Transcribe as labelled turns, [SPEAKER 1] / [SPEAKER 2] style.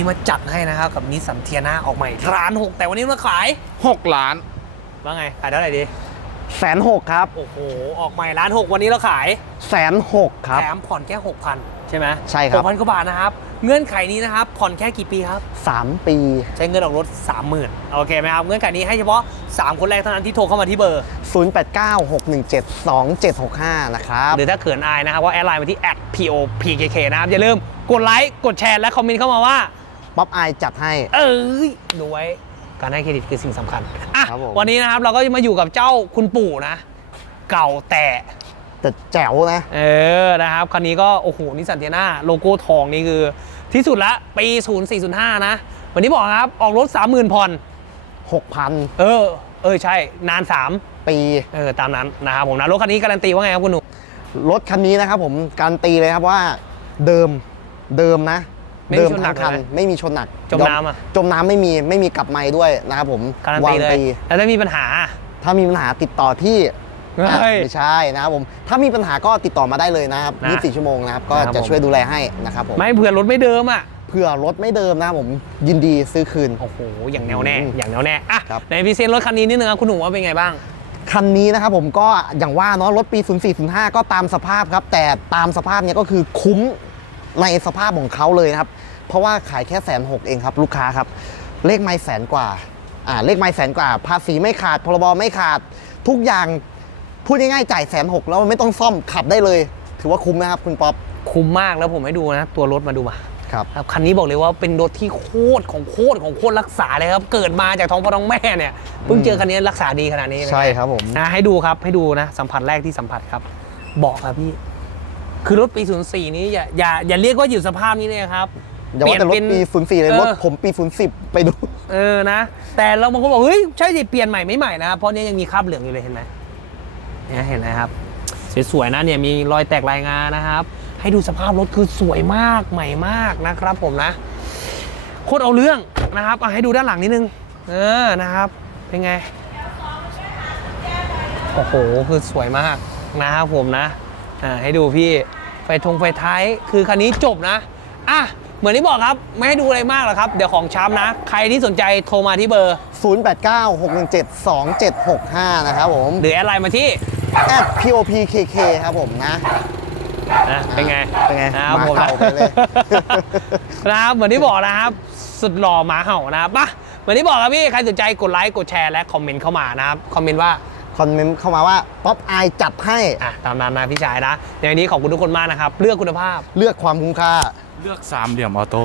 [SPEAKER 1] นี่มาจัดให้นะครับกับนิสสันเทียนาออกใหม่ร้านหกแต่วันนี้มาขาย
[SPEAKER 2] 6 ล้าน
[SPEAKER 1] ว่าไงขายเท่าไหร่ดี
[SPEAKER 3] แสนหกครับ
[SPEAKER 1] โอ้โหออกใหม่ร้านหกวันนี้เราขาย
[SPEAKER 3] แสนหกครับ
[SPEAKER 1] แถมผ่อนแค่หกพันใช่ไหม
[SPEAKER 3] ใช่ครับ
[SPEAKER 1] หกพันกว่าบาทนะครับ เงื่อนไขนี้นะครับ ผ่อนแค่กี่ปีครับ
[SPEAKER 3] สามปี
[SPEAKER 1] ใช้เงินออกรถ 30,000 โอเคไหมครับ เงื่อนไขนี้ให้เฉพาะ 3 คนแรกเท่านั้นที่โทรเข้ามาที่เบอร์
[SPEAKER 3] 0896172765 นะครับ
[SPEAKER 1] หรือถ้าเขินอายนะครับว่าแอดไลน์มาที่ @popkk นะครับ อย่าลืมกดไลค์กดแชร์และคอมเมนต์เข้ามาว่า
[SPEAKER 3] ป๊อปไอจัดให้
[SPEAKER 1] เอ้ยดูไว้การให้เครดิตคือสิ่งสำคัญอะ
[SPEAKER 3] ครับผม
[SPEAKER 1] วันนี้นะครับเราก็จะมาอยู่กับเจ้าคุณปู่นะ เก่าแต่
[SPEAKER 3] แต่แจ๋วนะ
[SPEAKER 1] เออ นะครับ คันนี้ก็ โอ้โห นิสสันเทียนาโลโก้ทองนี่คือ ที่สุดละ ปี 0405 นะ วันนี้บอกครับ ออกรถ 30,000ผ่อน
[SPEAKER 3] 6,000
[SPEAKER 1] เออ เออ ใช่ นาน3
[SPEAKER 3] ปี
[SPEAKER 1] เออ ตามนั้นนะครับผมนะ รถคันนี้การันตีว่าไงครับคุณหนุ่ม
[SPEAKER 3] รถคันนี้นะครับผมการนตีเลยครับว่าเดิมเดิมนะ
[SPEAKER 1] ไม่มี
[SPEAKER 3] เดิม
[SPEAKER 1] ชนหนั
[SPEAKER 3] ทั้
[SPEAKER 1] ก
[SPEAKER 3] งคัน
[SPEAKER 1] เลยนะ
[SPEAKER 3] ไม่มีชนหนัก
[SPEAKER 1] จมน้ำอะ
[SPEAKER 3] จมน้ำไม่มีไม่มีกลับไม้ด้วยนะครับผม
[SPEAKER 1] การัน
[SPEAKER 3] วา
[SPEAKER 1] ตี
[SPEAKER 3] ง
[SPEAKER 1] เลย
[SPEAKER 3] ตี
[SPEAKER 1] แล้วถ้ามีปัญหา
[SPEAKER 3] ถ้ามีปัญหาติดต่อที่
[SPEAKER 1] เฮ้ย
[SPEAKER 3] อะไม่ใช่นะครับผมถ้ามีปัญหาก็ติดต่อมาได้เลยนะครับ
[SPEAKER 1] นะ
[SPEAKER 3] 24ชั่วโมงนะครับก็
[SPEAKER 1] นะครับ
[SPEAKER 3] จะ
[SPEAKER 1] ผม
[SPEAKER 3] ช่วยดูแลให้นะครับผม
[SPEAKER 1] ไม่เผื่อรถไม่เดิมอะ
[SPEAKER 3] เผื่อรถไม่เดิมนะครับผมยินดีซื้อคืน
[SPEAKER 1] โอ้โห อย่างแนวแน่
[SPEAKER 3] อืม
[SPEAKER 1] อย่างแนวแน่อะ
[SPEAKER 3] ครับ
[SPEAKER 1] ในพิเศษรถคันนี้นิดนึงครับคุณหนุ่มว่าเป็นไงบ้าง
[SPEAKER 3] คันนี้นะครับผมก็อย่างว่าเนาะรถปี 0405 ก็ตามสภาพครับ แต่ตามสภาพเนี้ยก็คือคุ้ม ในสภาพของเขาเลยนะครับ เพราะว่าขายแค่แสนหกเองครับลูกค้าครับ เลขไม่แสนกว่าอ่าเลขไม่แสนกว่า ภาษีไม่ขาดพรบไม่ขาดทุกอย่างพูดง่ายๆจ่ายแสนหกแล้วไม่ต้องซ่อมขับได้เลย ถือว่าคุ้มนะครับคุณป๊อป
[SPEAKER 1] คุ้มมากแล้วผมให้ดูนะ ตัวรถมาดูมา
[SPEAKER 3] ครับ
[SPEAKER 1] ครับคันนี้บอกเลยว่าเป็นรถที่โคตรของโคตรของโคตรรักษาเลยครับ เกิดมาจากท้องพ่อท้องแม่เนี่ยเพิ่งเจอคันนี้รักษาดีขนาดนี้เลย
[SPEAKER 3] ใช่ครับผม
[SPEAKER 1] นะให้ดูครับให้ดูนะสัมผัสแรกที่สัมผัสครับเบอกครับพี่ คือรถปี 04 นี้อย่าอย่าอย่าเรียกว่าอยู่สภาพนี้เลยครับ
[SPEAKER 3] อย่าว่าแต่รถปี 04 เลย
[SPEAKER 1] เออ
[SPEAKER 3] รถผมปี 010 ไปดู
[SPEAKER 1] เออนะ แต่เราบางคนบอกเฮ้ยใช่สิเปลี่ยนใหม่ไม่ใหม่นะครับเพราะเนี้ยังมีคราบเหลืองอยู่เลยเห็นไหมเนี่ยเห็นไหมครับ สวยๆนะเนี่ยมีรอยแตกลายงานะครับ ให้ดูสภาพรถคือสวยมากใหม่มากนะครับ ผมนะโคตรเอาเรื่องนะครับอะให้ดูด้านหลังนิดนึง เออนะครับ เป็นไงโอ้โหคือสวยมากนะครับผมนะ อ่าให้ดูพี่ไฟทงไฟท้ายคือคันนี้จบนะอะเหมือนที่บอกครับไม่ให้ดูอะไรมากหรอกครับเดี๋ยวของช้ำนะ ใครที่สนใจโทรมาที่เบอร์
[SPEAKER 3] 0896172765 นะครับผม
[SPEAKER 1] หรือแอดไลน์มาที่
[SPEAKER 3] at popkk ครับผมนะ
[SPEAKER 1] นะเป็นไง
[SPEAKER 3] เป็นไง
[SPEAKER 1] นะครับ
[SPEAKER 3] หมา
[SPEAKER 1] ผม
[SPEAKER 3] เห่าไปเลย
[SPEAKER 1] นะครับเหมือนที่บอกนะครับสุดหล่อหมาเห่านะครับปะเหมือนที่บอกครับพี่ใครสนใจกดไลค์กดแชร์และคอมเมนต์เข้ามานะครับคอมเมนต์ว่า
[SPEAKER 3] คอมเมนต์เข้ามาว่าป๊อปไอจัดให้
[SPEAKER 1] อะตามนั้นนะพี่ชายนะในวันนี้ขอบคุณทุกคนมากนะครับ เลือกคุณภาพ
[SPEAKER 3] เลือกความคุ้มค่า
[SPEAKER 2] เลือกสามเหลี่ยมออโต้